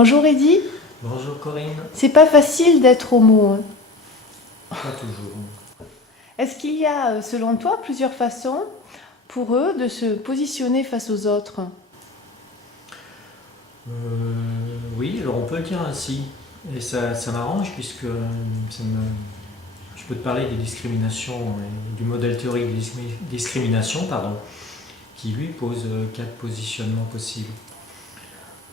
Bonjour Eddy. Bonjour Corinne. C'est pas facile d'être homo, hein. Pas toujours. Est-ce qu'il y a, selon toi, plusieurs façons pour eux de se positionner face aux autres? Oui, alors on peut le dire ainsi. Et ça m'arrange puisque je peux te parler des discriminations et du modèle théorique des discriminations, qui lui pose 4 positionnements possibles.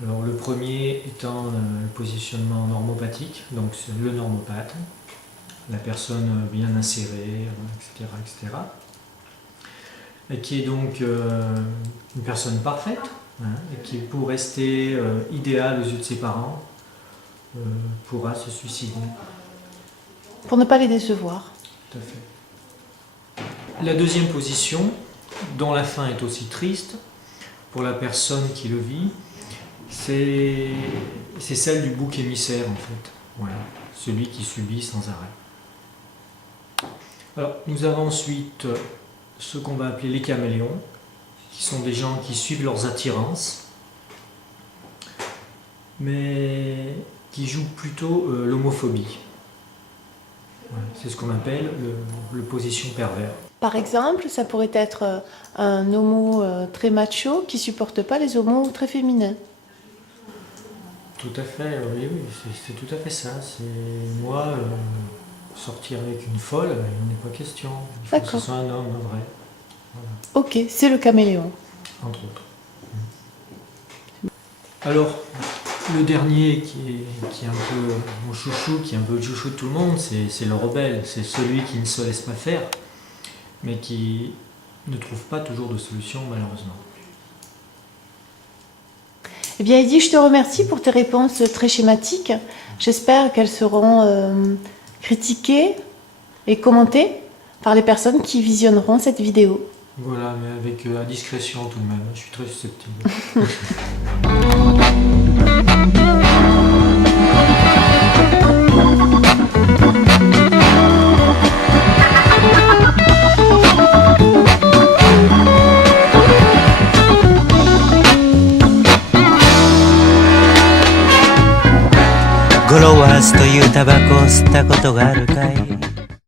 Alors le premier étant le positionnement normopathique, donc c'est le normopathe, la personne bien insérée, etc., etc. Et qui est donc une personne parfaite, et qui pour rester idéale aux yeux de ses parents, pourra se suicider. Pour ne pas les décevoir. Tout à fait. La deuxième position, dont la fin est aussi triste, pour la personne qui le vit, c'est celle du bouc émissaire en fait. Voilà. Celui qui subit sans arrêt. Alors, nous avons ensuite ce qu'on va appeler les caméléons, qui sont des gens qui suivent leurs attirances, mais qui jouent plutôt l'homophobie. Voilà, c'est ce qu'on appelle le position pervers. Par exemple, ça pourrait être un homo très macho qui supporte pas les homos très féminins. Tout à fait, oui, c'est tout à fait ça. C'est moi, sortir avec une folle, il n'est pas question. Il faut que ce soit un homme, un vrai. Voilà. Ok, c'est le caméléon. Entre autres. Alors, le dernier qui est un peu mon chouchou, qui est un peu le chouchou de tout le monde, c'est le rebelle. C'est celui qui ne se laisse pas faire, mais qui ne trouve pas toujours de solution, malheureusement. Eh bien, Eddy, je te remercie pour tes réponses très schématiques. J'espère qu'elles seront critiquées et commentées par les personnes qui visionneront cette vidéo. Voilà, mais avec à discrétion tout de même. Je suis très susceptible.ゴロワースというタバコを吸ったことがあるかい